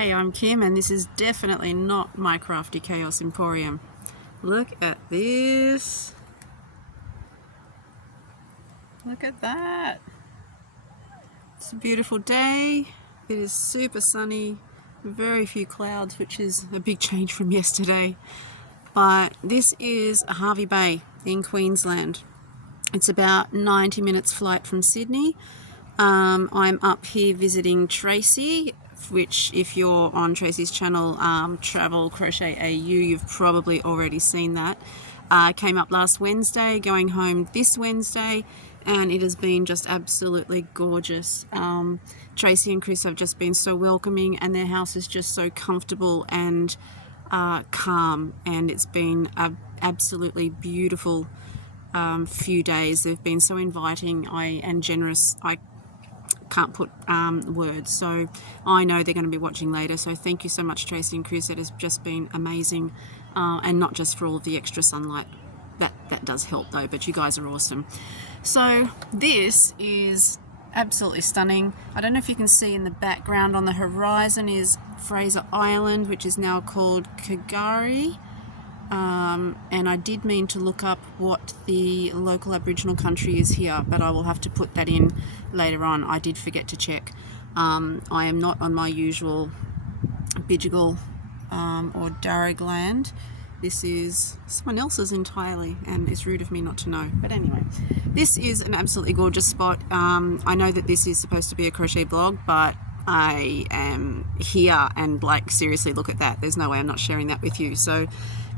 Hey, I'm Kim, and this is definitely not my Crafty Chaos Emporium. Look at this. Look at that. It's a beautiful day. It is super sunny, very few clouds, which is a big change from yesterday. But this is Hervey Bay in Queensland. It's about 90 minutes flight from Sydney. I'm up here visiting Tracy, which if you're on Tracy's channel, Travel Crochet AU, you've probably already seen that. Came up last Wednesday, going home this Wednesday, and it has been just absolutely gorgeous. Tracy and Chris have just been so welcoming, and their house is just so comfortable and calm, and it's been an absolutely beautiful few days. They've been so inviting and generous. I can't put words, so I know they're going to be watching later, so thank you so much, Tracy and Chris. It has just been amazing, and not just for all of the extra sunlight. That does help though, but you guys are awesome. So this is absolutely stunning. I don't know if you can see in the background on the horizon is Fraser Island, which is now called Kagari. And I did mean to look up what the local Aboriginal country is here, but I will have to put that in later on. I did forget to check. I am not on my usual Bidjigal or Darug land. This is someone else's entirely, and it's rude of me not to know. But anyway, this is an absolutely gorgeous spot. I know that this is supposed to be a crochet blog, but I am here and like, seriously, look at that. There's no way I'm not sharing that with you. So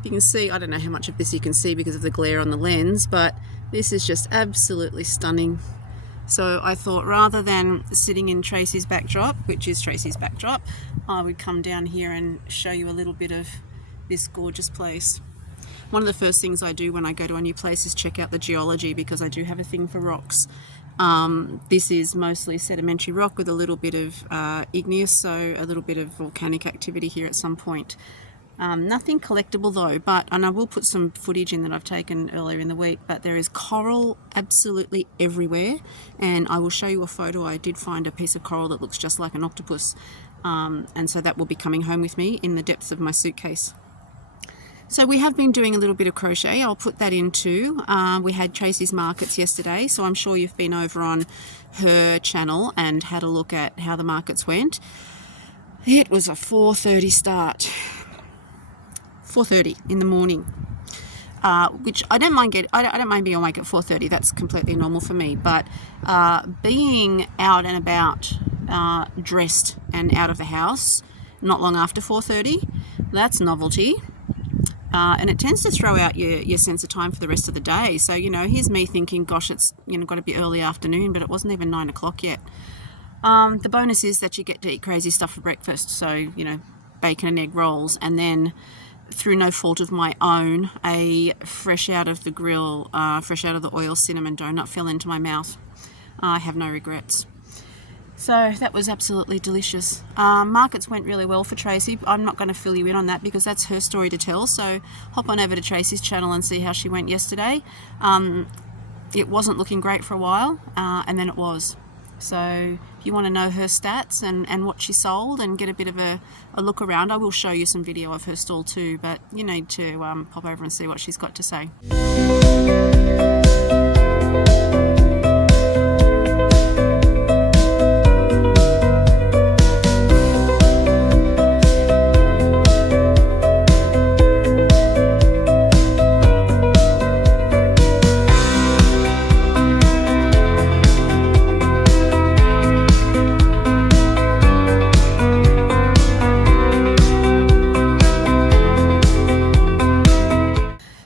you can see, I don't know how much of this you can see because of the glare on the lens, but this is just absolutely stunning. So I thought rather than sitting in Tracy's backdrop, which is Tracy's backdrop, I would come down here and show you a little bit of this gorgeous place. One of the first things I do when I go to a new place is check out the geology, because I do have a thing for rocks. This is mostly sedimentary rock with a little bit of igneous, so a little bit of volcanic activity here at some point. Nothing collectible though, and I will put some footage in that I've taken earlier in the week, but there is coral absolutely everywhere, and I will show you a photo. I did find a piece of coral that looks just like an octopus, and so that will be coming home with me in the depths of my suitcase. So we have been doing a little bit of crochet. I'll put that in too. We had Tracy's markets yesterday, so I'm sure you've been over on her channel and had a look at how the markets went. It was a 4:30 start. 4:30 in the morning, which I don't mind I don't mind being awake at 4:30. That's completely normal for me. But being out and about, dressed and out of the house, not long after 4:30, that's novelty. And it tends to throw out your sense of time for the rest of the day. So, you know, here's me thinking, gosh, it's, you know, got to be early afternoon, but it wasn't even 9 o'clock yet. The bonus is that you get to eat crazy stuff for breakfast. So, you know, bacon and egg rolls, and then through no fault of my own, a fresh out of the grill, fresh out of the oil cinnamon donut fell into my mouth. I have no regrets. So that was absolutely delicious. Markets went really well for Tracy. I'm not going to fill you in on that because that's her story to tell. So hop on over to Tracy's channel and see how she went yesterday. It wasn't looking great for a while, and then it was. So if you want to know her stats and what she sold and get a bit of a look around, I will show you some video of her stall too, but you need to pop over and see what she's got to say.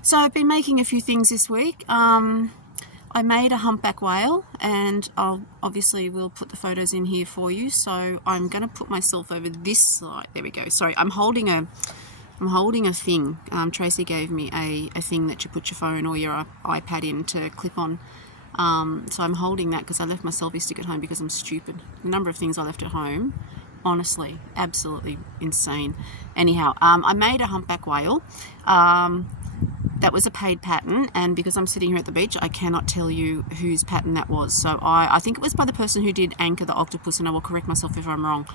So I've been making a few things this week. I made a humpback whale, and obviously we'll put the photos in here for you. So I'm going to put myself over this side. There we go. Sorry, I'm holding a thing. Tracy gave me a thing that you put your phone or your iPad in to clip on. So I'm holding that because I left my selfie stick at home because I'm stupid. The number of things I left at home, honestly, absolutely insane. Anyhow, I made a humpback whale. That was a paid pattern, and because I'm sitting here at the beach, I cannot tell you whose pattern that was. So I think it was by the person who did Anchor the Octopus, and I will correct myself if I'm wrong.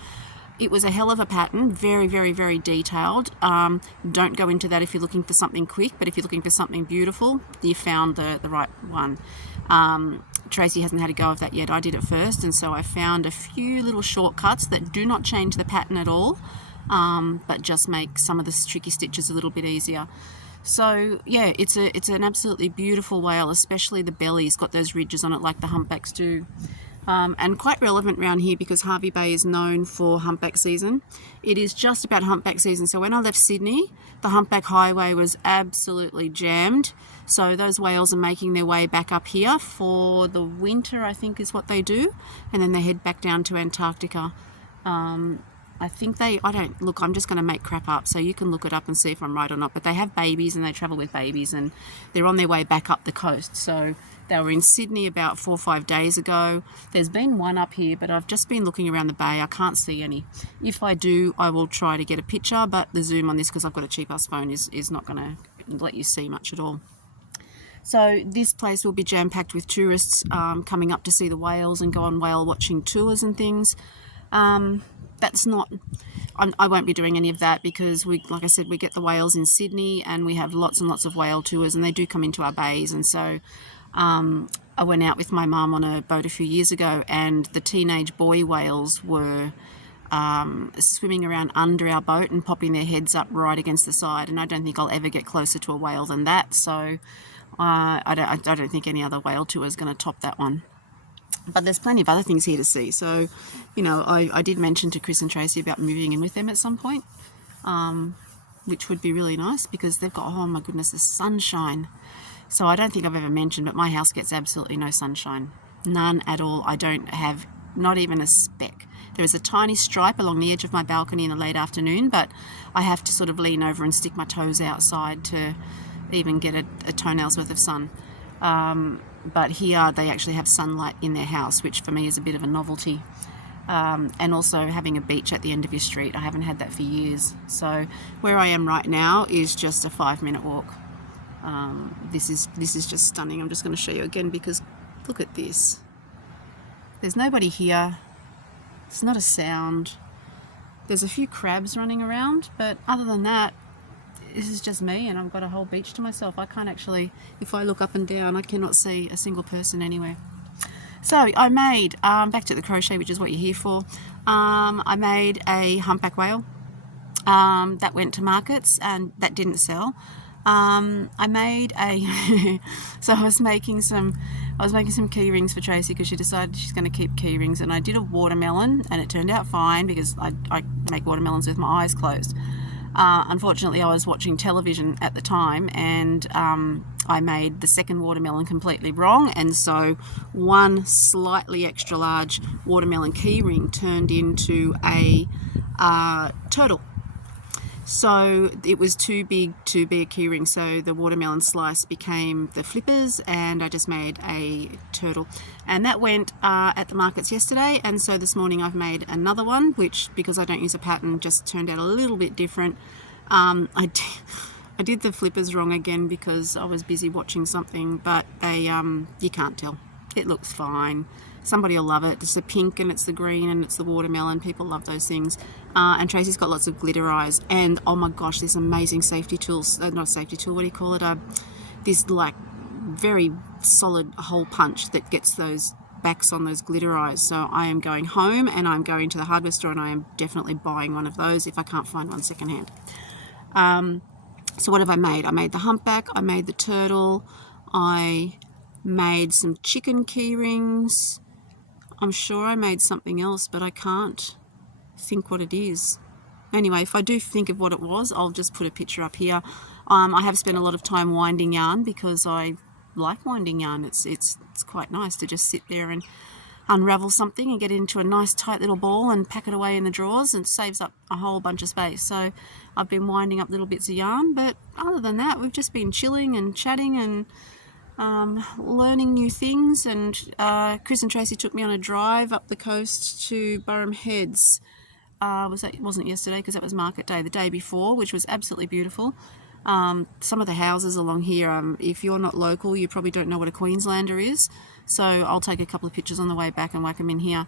it was a hell of a pattern, very, very, very detailed. Don't go into that if you're looking for something quick, but if you're looking for something beautiful, you found the right one. Tracy hasn't had a go of that yet. I did it first, and so I found a few little shortcuts that do not change the pattern at all, but just make some of the tricky stitches a little bit easier. So yeah, it's an absolutely beautiful whale, especially the belly's got those ridges on it like the humpbacks do. And quite relevant around here because Hervey Bay is known for humpback season. It is just about humpback season. So when I left Sydney, the humpback highway was absolutely jammed. So those whales are making their way back up here for the winter, I think is what they do. And then they head back down to Antarctica. I think look, I'm just going to make crap up, so you can look it up and see if I'm right or not, but they have babies and they travel with babies and they're on their way back up the coast. So they were in Sydney about 4 or 5 days ago. There's been one up here, but I've just been looking around the bay. I can't see any. If I do, I will try to get a picture, but the zoom on this, because I've got a cheap-ass phone, is not going to let you see much at all. So this place will be jam-packed with tourists coming up to see the whales and go on whale watching tours and things. That's not, I won't be doing any of that because like I said, we get the whales in Sydney and we have lots and lots of whale tours and they do come into our bays. And so I went out with my mum on a boat a few years ago and the teenage boy whales were swimming around under our boat and popping their heads up right against the side. And I don't think I'll ever get closer to a whale than that. So I don't think any other whale tour is going to top that one. But there's plenty of other things here to see. So, you know, I did mention to Chris and Tracy about moving in with them at some point, which would be really nice because they've got, oh my goodness, the sunshine. So I don't think I've ever mentioned, but my house gets absolutely no sunshine. None at all. I don't have not even a speck. There is a tiny stripe along the edge of my balcony in the late afternoon, but I have to sort of lean over and stick my toes outside to even get a toenail's worth of sun. But here they actually have sunlight in their house, which for me is a bit of a novelty. And also having a beach at the end of your street. I haven't had that for years. So where I am right now is just a 5-minute walk. This is just stunning. I'm just going to show you again because look at this. There's nobody here. It's not a sound. There's a few crabs running around, but other than that, this is just me and I've got a whole beach to myself. I can't actually, if I look up and down, I cannot see a single person anywhere. So I made, back to the crochet, which is what you're here for, I made a humpback whale that went to markets and that didn't sell. I made a, so I was making some key rings for Tracy because she decided she's going to keep key rings, and I did a watermelon and it turned out fine because I make watermelons with my eyes closed. Unfortunately, I was watching television at the time and I made the second watermelon completely wrong, and so one slightly extra large watermelon keyring turned into a turtle. So it was too big to be a keyring, so the watermelon slice became the flippers and I just made a turtle. And that went at the markets yesterday, and so this morning I've made another one, which, because I don't use a pattern, just turned out a little bit different. I did the flippers wrong again because I was busy watching something, but they you can't tell. It looks fine. Somebody will love it. It's the pink and it's the green and it's the watermelon. People love those things. And Tracy's got lots of glitter eyes. And oh my gosh, this amazing safety tools. Not a safety tool, what do you call it? This like very solid hole punch that gets those backs on those glitter eyes. So I am going home and I'm going to the hardware store and I am definitely buying one of those if I can't find one secondhand. So what have I made? I made the humpback. I made the turtle. I made some chicken key rings. I'm sure I made something else, but I can't think what it is. Anyway, if I do think of what it was, I'll just put a picture up here. I have spent a lot of time winding yarn because I like winding yarn. It's quite nice to just sit there and unravel something and get it into a nice tight little ball and pack it away in the drawers, and it saves up a whole bunch of space. So I've been winding up little bits of yarn, but other than that, we've just been chilling and chatting and learning new things. And Chris and Tracy took me on a drive up the coast to Burham Heads. It wasn't yesterday because that was market day, the day before, which was absolutely beautiful. Some of the houses along here, if you're not local, you probably don't know what a Queenslander is. So I'll take a couple of pictures on the way back and whack them in here.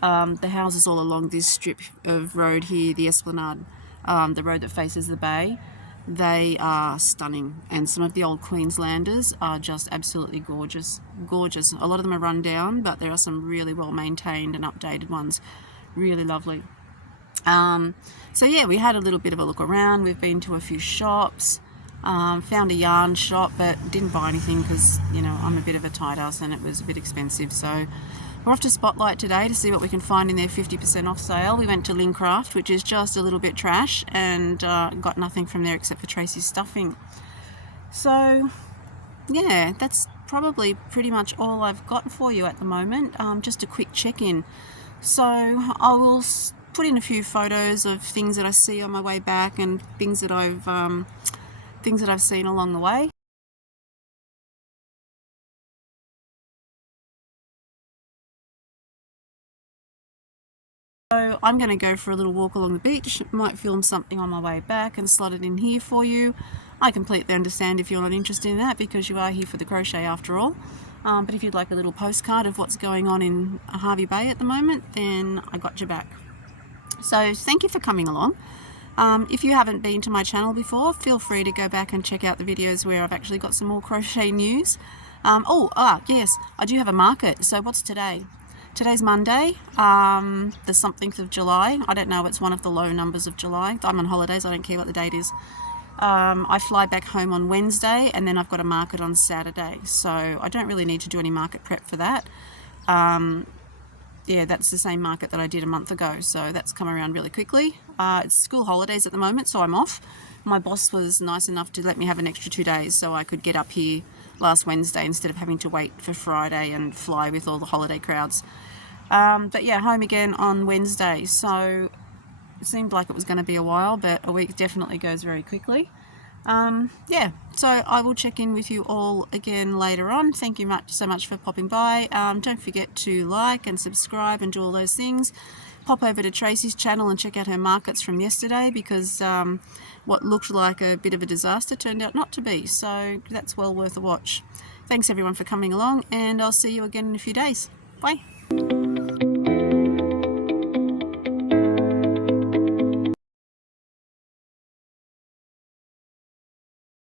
The houses all along this strip of road here, the Esplanade, the road that faces the bay, they are stunning, and some of the old Queenslanders are just absolutely gorgeous. Gorgeous. A lot of them are run down, but there are some really well maintained and updated ones. Really lovely. So yeah, we had a little bit of a look around. We've been to a few shops, found a yarn shop, but didn't buy anything because, you know, I'm a bit of a tight ass and it was a bit expensive. So we're off to Spotlight today to see what we can find in their 50% off sale. We went to Lincraft, which is just a little bit trash, and got nothing from there except for Tracy's stuffing. So yeah, that's probably pretty much all I've got for you at the moment. Just a quick check-in. So I will put in a few photos of things that I see on my way back and things that I've seen along the way. So I'm going to go for a little walk along the beach, might film something on my way back and slot it in here for you. I completely understand if you're not interested in that because you are here for the crochet after all. But if you'd like a little postcard of what's going on in Hervey Bay at the moment, then I got your back. So thank you for coming along. If you haven't been to my channel before, feel free to go back and check out the videos where I've actually got some more crochet news. Yes, I do have a market. So what's today? Today's Monday, the something of July. I don't know, it's one of the low numbers of July. I'm on holidays, I don't care what the date is. I fly back home on Wednesday, and then I've got a market on Saturday. So I don't really need to do any market prep for that. Yeah, that's the same market that I did a month ago, so that's come around really quickly. It's school holidays at the moment, so I'm off. My boss was nice enough to let me have an extra 2 days so I could get up here last Wednesday instead of having to wait for Friday and fly with all the holiday crowds. But yeah, home again on Wednesday, so it seemed like it was going to be a while, but a week definitely goes very quickly. Yeah, so I will check in with you all again later on. Thank you so much for popping by. Don't forget to like and subscribe and do all those things. Pop over to Tracy's channel and check out her markets from yesterday because what looked like a bit of a disaster turned out not to be, so that's well worth a watch. Thanks everyone for coming along, and I'll see you again in a few days. Bye.